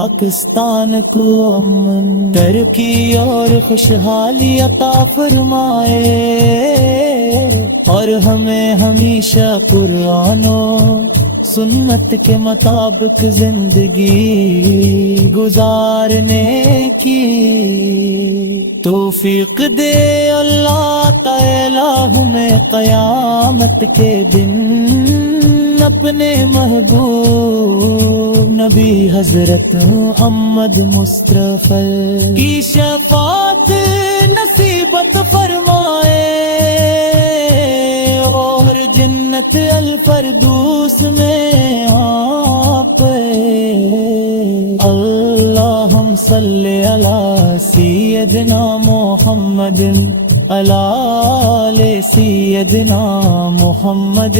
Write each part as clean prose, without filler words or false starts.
پاکستان کو امن ترقی اور خوشحالی عطا فرمائے، اور ہمیں ہمیشہ قرآن و سنت کے مطابق زندگی گزارنے کی توفیق دے اللہ تعالی ہمیں قیامت کے دن اپنے محبوب نبی حضرت محمد مصطفی کی شفاعت نصیبت فرمائے، اور جنت الفردوس میں آپ اللہم صلی علی سیدنا محمد علی آل سیدنا محمد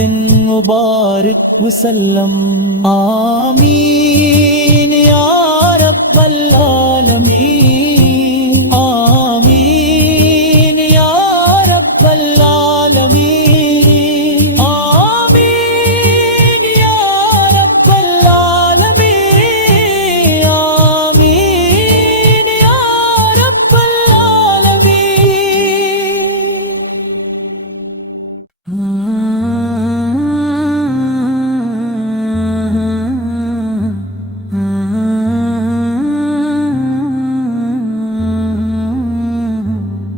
مبارک وسلم، آمین یا رب العالمین، آمین یا رب العالمین، آمین یا رب العالمین، آمین یا رب العالمین۔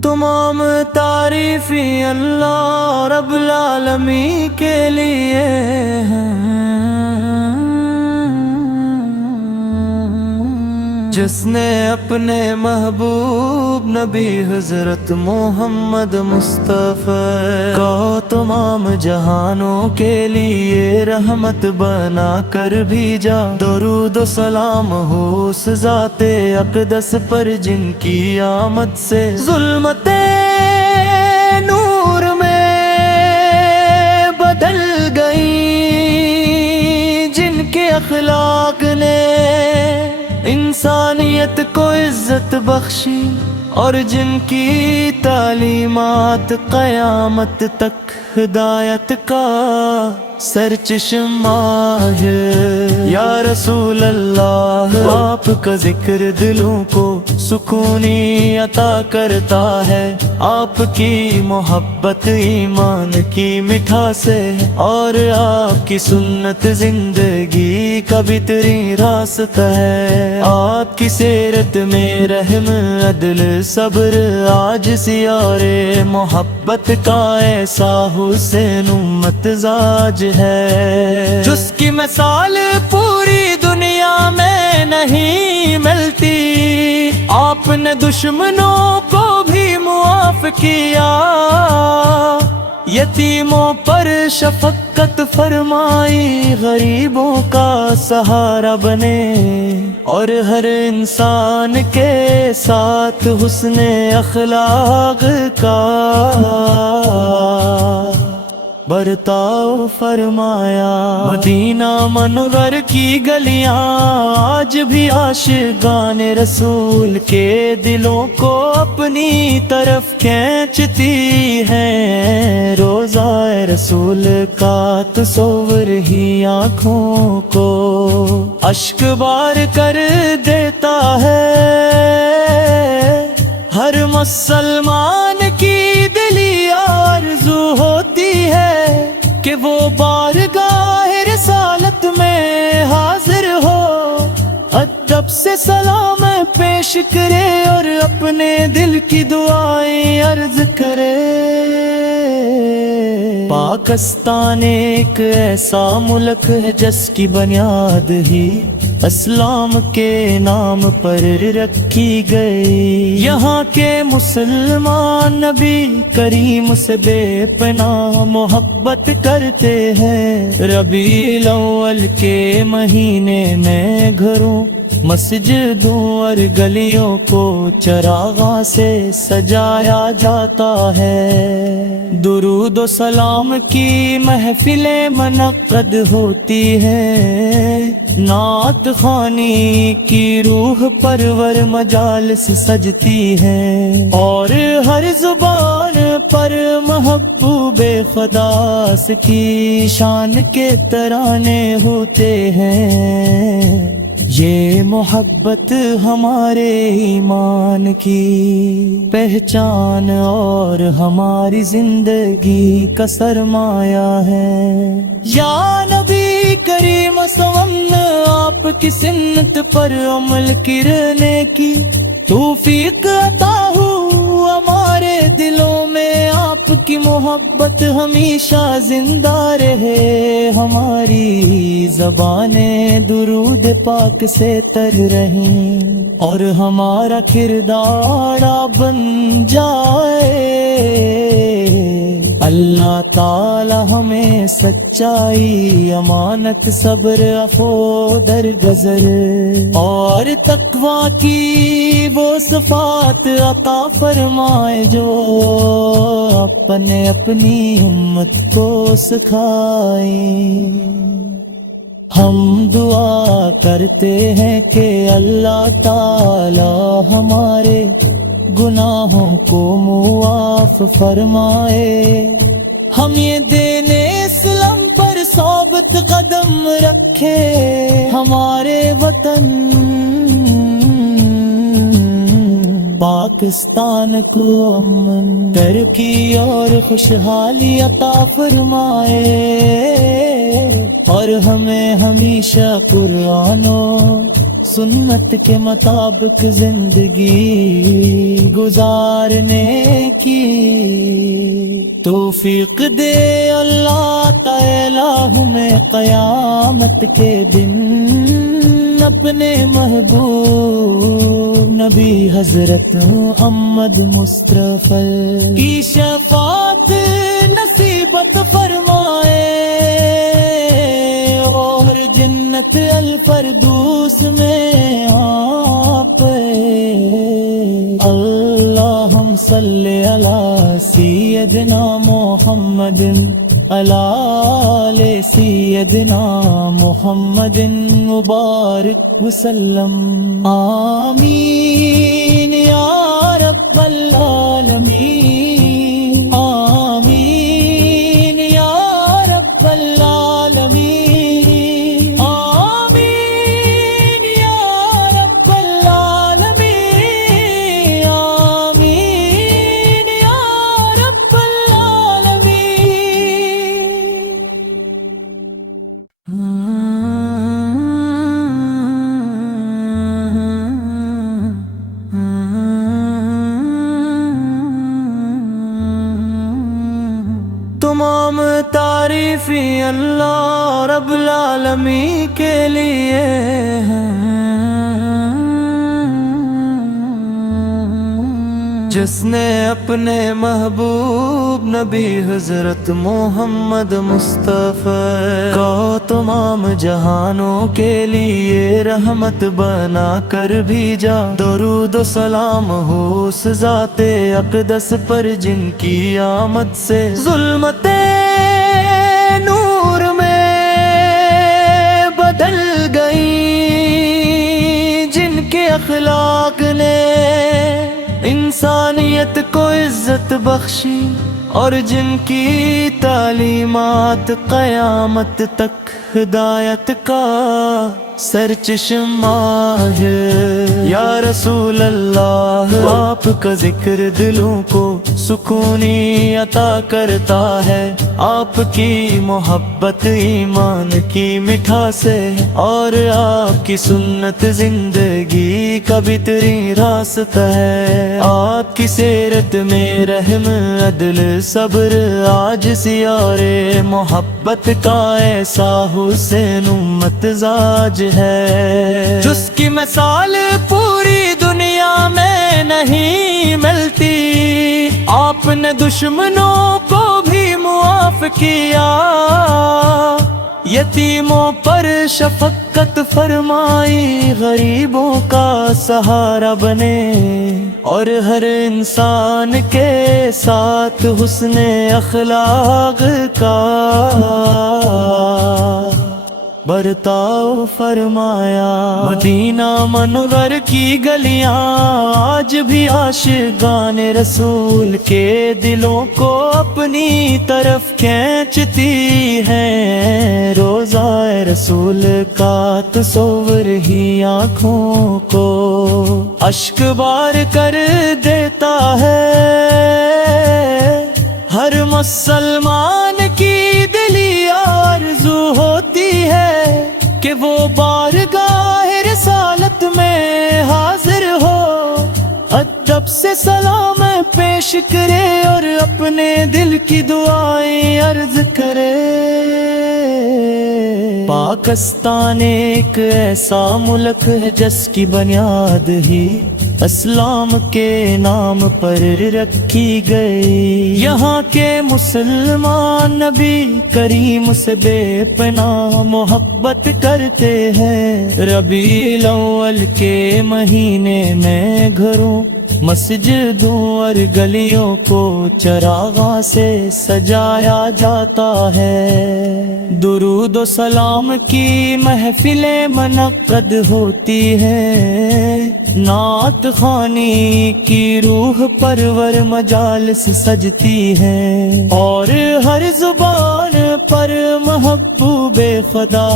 تمام تعریفیں اللہ رب العالمین کے لیے ہیں، جس نے اپنے محبوب نبی حضرت محمد مصطفی کو تمام جہانوں کے لیے رحمت بنا کر بھیجا۔ درود و سلام ہو اس ذات اقدس پر جن کی آمد سے ظلمت نور میں بدل گئی، جن کے اخلاق نے انسانیت کو عزت بخشی، اور جن کی تعلیمات قیامت تک ہدایت کا سرچشمہ ہے۔ یا رسول اللہ، آپ کا ذکر دلوں کو سکونی عطا کرتا ہے، آپ کی محبت ایمان کی مٹھاس ہے، اور آپ کی سنت زندگی کا بہترین راستہ ہے۔ آپ کی سیرت میں رحم، عدل، صبر، عاجزی اور محبت کا ایسا حسن متزاج ہے، جس کی مثال پوری دنیا میں نہیں ملتی۔ آپ نے دشمنوں کو بھی معاف کیا، یتیموں پر شفقت فرمائی، غریبوں کا سہارا بنے، اور ہر انسان کے ساتھ حسن اخلاق کا برتاؤ فرمایا۔ مدینہ منور کی گلیاں آج بھی عاشقان رسول کے دلوں کو اپنی طرف کھینچتی ہیں۔ روضہ رسول کا تصور ہی آنکھوں کو اشک بار کر دیتا ہے، ہر مسلمان کی دلی آرزو ہوتی ہے کہ وہ بارگاہ رسالت میں حاضر ہو، ادب سے سلام پیش کرے اور اپنے دل کی دعائیں عرض کرے۔ پاکستان ایک ایسا ملک ہے جس کی بنیاد ہی اسلام کے نام پر رکھی گئی۔ یہاں کے مسلمان نبی کریم سے بے پناہ محبت کرتے ہیں۔ ربیع الاول کے مہینے میں گھروں، مسجدوں اور گلیوں کو چراغاں سے سجایا جاتا ہے۔ درود و سلام کی محفلیں منعقد ہوتی ہیں، نعت خوانی کی روح پرور مجالس سجتی ہیں، اور ہر زبان پر محبوب خدا کی شان کے ترانے ہوتے ہیں۔ یہ محبت ہمارے ایمان کی پہچان اور ہماری زندگی کا سرمایہ ہے۔ یا نبی کریم سوم آپ کی سنت پر عمل کرنے کی توفیق عطا ہو ہمارے دلوں میں، آپ کی محبت ہمیشہ زندہ رہے، ہماری زبانیں درود پاک سے تر رہیں اور ہمارا کردار بن جائے۔ اللہ تعالی ہمیں سچائی، امانت، صبر، عفو، درگزر اور تقوی کی وہ صفات عطا فرمائے جو اپنی امت کو سکھائیں۔ ہم دعا کرتے ہیں کہ اللہ تعالی ہمارے گناہوں کو معاف فرمائے، ہم یہ دین اسلام پر ثابت قدم رکھے، ہمارے وطن پاکستان کو امن، ترقی اور خوشحالی عطا فرمائے، اور ہمیں ہمیشہ قرآن و سنت کے مطابق زندگی گزارنے کی توفیق دے اللہ تعالی ہمیں قیامت کے دن اپنے محبوب نبی حضرت محمد مصطفی کی شفاعت نصیبت فرمائے اور جنت الفردوس میں آپ۔ اللہم صلی علی سیدنا محمد علی آل سیدنا محمد مبارک وسلم، آمین یا رب العالمین، آمین یا رب العالمین، آمین یا رب العالمین، آمین یا رب العالمین۔ تمام تعریفیں اللہ رب العالمین کے لیے ہیں، جس نے اپنے محبوب نبی حضرت محمد مصطفی کو تمام جہانوں کے لیے رحمت بنا کر بھیجا۔ درود و سلام ہو اس ذات اقدس پر جن کی آمد سے ظلمت نور میں بدل گئی، جن کے اخلاق نے انسانیت کو عزت بخشی اور جن کی تعلیمات قیامت تک ہدایت کا سرچشمہ ہے۔ یا رسول اللہ آپ کا ذکر دلوں کو سکونی عطا کرتا ہے، آپ کی محبت ایمان کی مٹھاس ہے اور آپ کی سنت زندگی کا بہترین راستہ ہے۔ آپ کی سیرت میں رحم، عدل، صبر، عاجزی اور محبت کا ایسا حسین متزاج ہے جس کی مثال پوری دنیا میں نہیں ملتی۔ آپ نے دشمنوں کو بھی معاف کیا، یتیموں پر شفقت فرمائی، غریبوں کا سہارا بنے اور ہر انسان کے ساتھ حسن اخلاق کا برتاؤ فرمایا۔ مدینہ منور کی گلیاں آج بھی عاشقان رسول کے دلوں کو اپنی طرف کھینچتی ہیں۔ روضہ رسول کا تصور ہی آنکھوں کو اشک بار کر دیتا ہے۔ ہر مسلمان کی دلی آرزو ہوتی ہے کہ وہ بارگاہ رسالت میں حاضر ہو، ادب سے سلام پیش کرے اور اپنے دل کی دعائیں عرض کرے۔ پاکستان ایک ایسا ملک ہے جس کی بنیاد ہی اسلام کے نام پر رکھی گئی۔ یہاں کے مسلمان نبی کریم سے بے پناہ محبت کرتے ہیں۔ ربیع الاول کے مہینے میں گھروں، مسجدوں اور گلیوں کو چراغاں سے سجایا جاتا ہے۔ درود و سلام کی محفلیں منعقد ہوتی ہیں، نعت خوانی کی روح پرور مجالس سجتی ہیں، اور ہر زبان پر محبوب خدا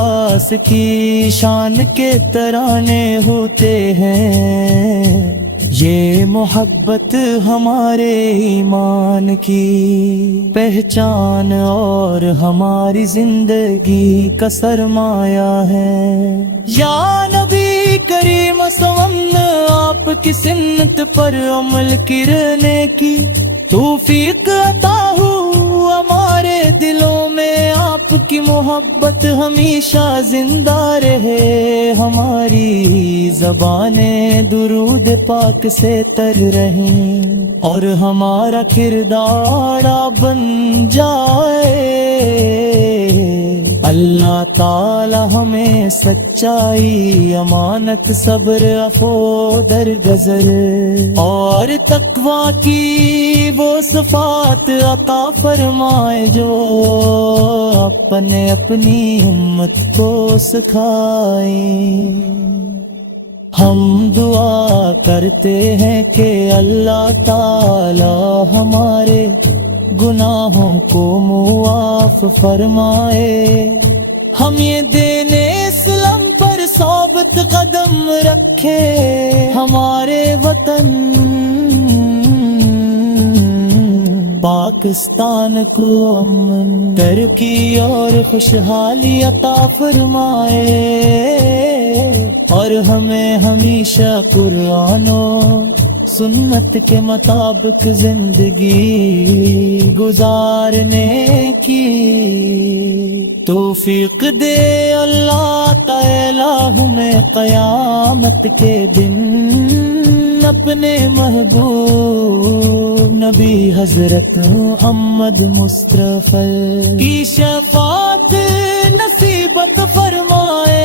کی شان کے ترانے ہوتے ہیں۔ یہ محبت ہمارے ایمان کی پہچان اور ہماری زندگی کا سرمایہ ہے۔ یا نبی کریم صلی آپ کی سنت پر عمل کرنے کی توفیق عطا ہو ہمارے دلوں میں، آپ کی محبت ہمیشہ زندہ رہے، ہماری زبانیں درود پاک سے تر رہیں، اور ہمارا کردار بن جائے۔ اللہ تعالی ہمیں سچائی، امانت، صبر، عفو، درگزر اور تقوی کی وہ صفات عطا فرمائے جو اپنی امت کو سکھائیں۔ ہم دعا کرتے ہیں کہ اللہ تعالی ہمارے گناہوں کو معاف فرمائے، ہم یہ دین اسلام پر ثابت قدم رکھے، ہمارے وطن پاکستان کو امن، ترقی اور خوشحالی عطا فرمائے، اور ہمیں ہمیشہ قرآن و سنت کے مطابق زندگی گزارنے کی توفیق دے۔ اللہ تعالی ہمیں قیامت کے دن اپنے محبوب نبی حضرت محمد مصطفی کی شفاعت نصیبت فرمائے،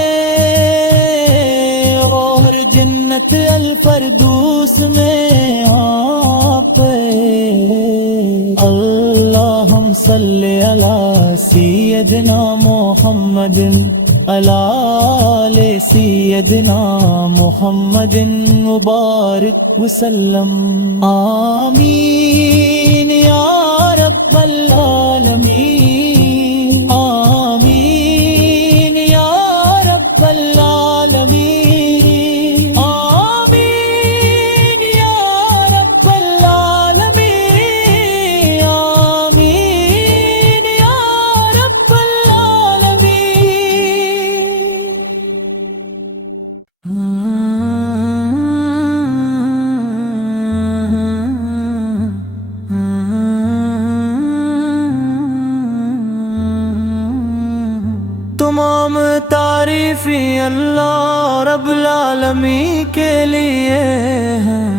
اور جنت الفردوس میں آپ اللہم صلی علی سیدنا محمد علی سیدنا محمد مبارک وسلم، آمین یا رب العالمین، آمین یا رب العالمین، آمین یا رب العالمین، آمین یا رب العالمین۔ تمام تعریفیں اللہ رب العالمین کے لیے ہیں،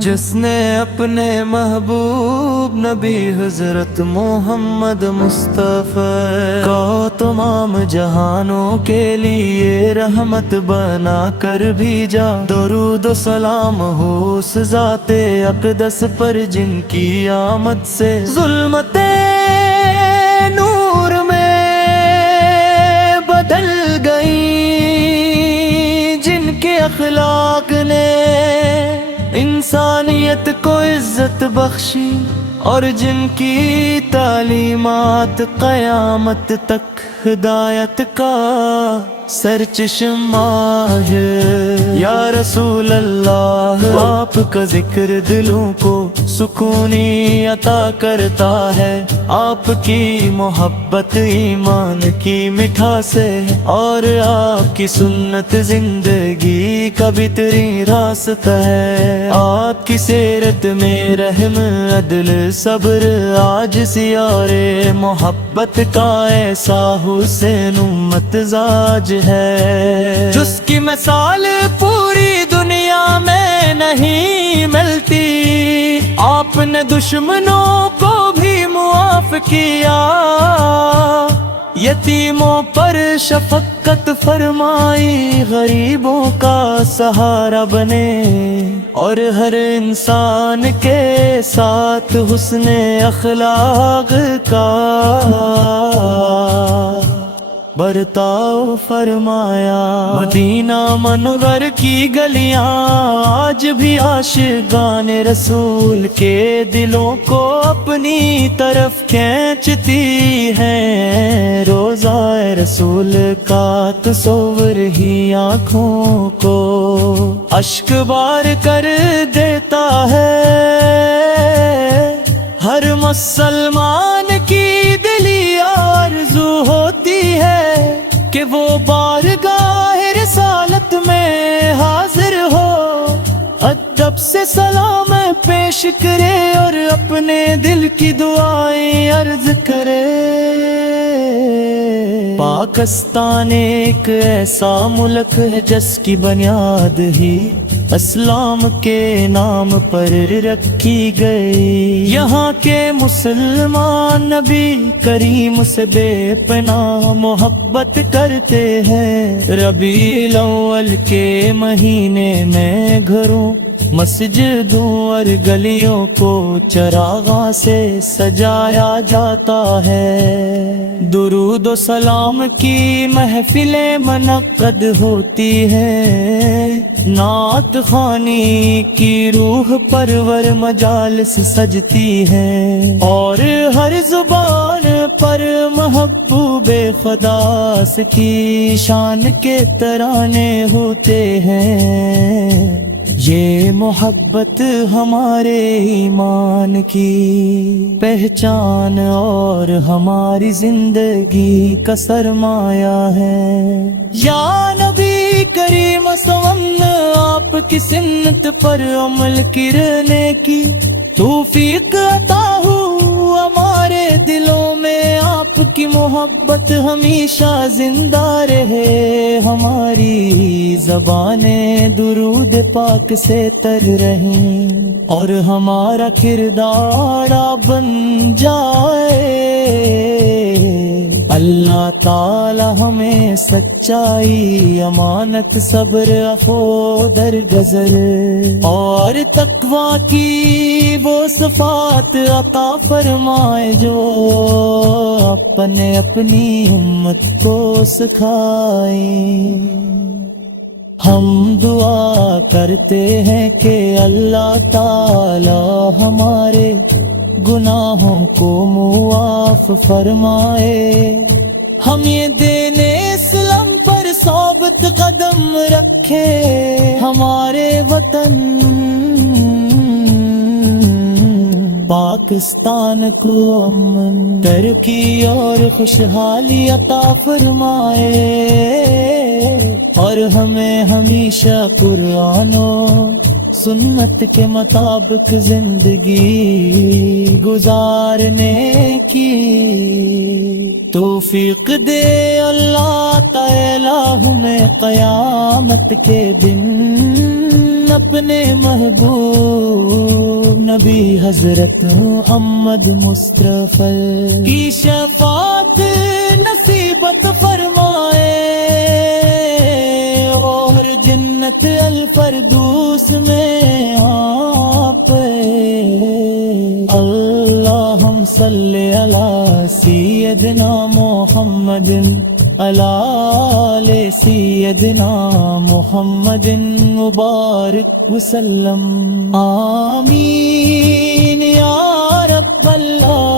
جس نے اپنے محبوب نبی حضرت محمد مصطفی کو تمام جہانوں کے لیے رحمت بنا کر بھیجا۔ درود و سلام ہو اس ذات اقدس پر جن کی آمد سے ظلمتیں اخلاق نے انسانیت کو عزت بخشی، اور جن کی تعلیمات قیامت تک ہدایت کا سرچشمہ ہے۔ یا رسول اللہ، آپ کا ذکر دلوں کو سکونی عطا کرتا ہے، آپ کی محبت ایمان کی مٹھاس ہے، اور آپ کی سنت زندگی کا بہترین راستہ ہے۔ آپ کی سیرت میں رحم، عدل، صبر، عاجزی اور محبت کا ایسا حسن متزاج ہے جس کی مثال پوری دنیا میں نہیں ملتی۔ آپ نے دشمنوں کو بھی معاف کیا، یتیموں پر شفقت فرمائی، غریبوں کا سہارا بنے، اور ہر انسان کے ساتھ حسن اخلاق کا برتاؤ فرمایا۔ مدینہ منور کی گلیاں آج بھی عاشقان رسول کے دلوں کو اپنی طرف کھینچتی ہیں۔ روضہ رسول کا تصور ہی آنکھوں کو اشک بار کر دیتا ہے۔ ہر مسلمان کی دلی آرزو ہوتی ہے کہ وہ بارگاہ رسالت میں حاضر ہو، ادب سے سلام پیش کرے اور اپنے دل کی دعائیں عرض کرے۔ پاکستان ایک ایسا ملک ہے جس کی بنیاد ہی اسلام کے نام پر رکھی گئی۔ یہاں کے مسلمان نبی کریم سے بے پناہ محبت کرتے ہیں۔ ربیع الاول کے مہینے میں گھروں، مسجدوں اور گلیوں کو چراغاں سے سجایا جاتا ہے۔ درود و سلام کی محفلیں منعقد ہوتی ہیں، نعت خوانی کی روح پرور مجالس سجتی ہیں، اور ہر زبان پر محبوب خدا کی شان کے ترانے ہوتے ہیں۔ یہ محبت ہمارے ایمان کی پہچان اور ہماری زندگی کا سرمایہ ہے۔ یا نبی کریم سوم، آپ کی سنت پر عمل کرنے کی توفیق عطا ہو ہمارے دلوں میں، آپ کی محبت ہمیشہ زندہ رہے، ہماری زبانیں درود پاک سے تر رہیں، اور ہمارا کردار بن جائے۔ اللہ تعالی ہمیں سچائی، امانت، صبر، عفو، درگزر اور تقوی کی وہ صفات عطا فرمائے جو اپنی امت کو سکھائیں۔ ہم دعا کرتے ہیں کہ اللہ تعالی ہمارے گناہوں کو معاف فرمائے، ہم یہ دین اسلام پر ثابت قدم رکھے، ہمارے وطن پاکستان کو امن، ترقی اور خوشحالی عطا فرمائے، اور ہمیں ہمیشہ قرآن و سنت کے مطابق زندگی گزارنے کی توفیق دے اللہ تعالی ہمیں قیامت کے دن اپنے محبوب نبی حضرت محمد مصطفی کی شفاعت نصیبت فرمائے، اور جنت الفردوس میں آپ اللہم صلی علی سیدنا محمد آل سیدنا محمد مبارک وسلم. آمین یا رب اللہ